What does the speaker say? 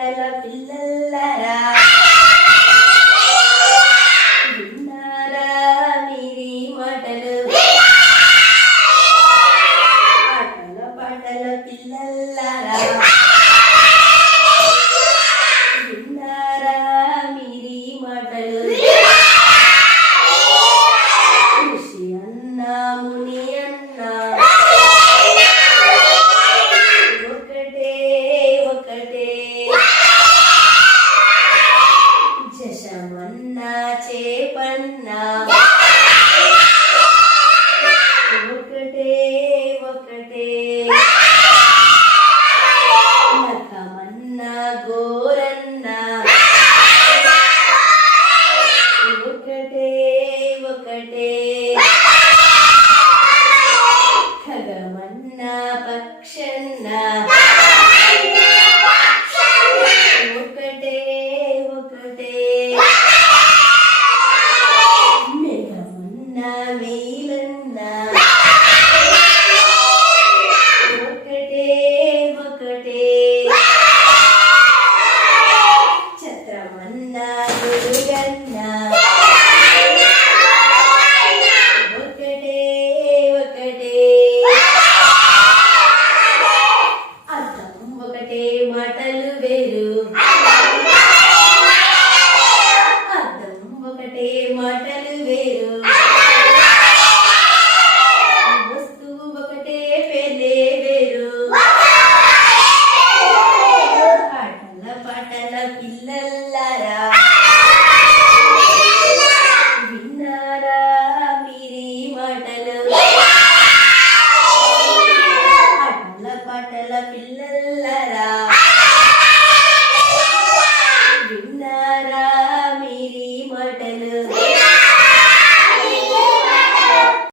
పాటల పిల్లలారా విన్నారా మీరీ మాటలు పాటల పిల్లలారా విన్నారా మీరీ మాటలు ఋషి అన్నా ముని అన్నా ఒకటే ఒకటే జశమన్నా చేపన్నా ఒకటే ఒకటే నఖమన్నా గోరన్నా ఒకటే ఒకటే ఖగమన్నా పక్షన్నా ఒకటే ఒకటే మేఘమన్నా మేలన్నా ఒకటే ఒకటే ఛత్రమన్నా గురుగన్నా ఒకటే ఒకటే అర్థం ఒకటే మాటలు వేరు అర్థం ఒకటే మాటలు వేరు వస్తువు ఒకటే పేర్లే వేరు ఆటల పాటల పిల్లలారా విన్నారా మీరీ మాటలు ఆటల పాటల పిల్లలారా విన్నారా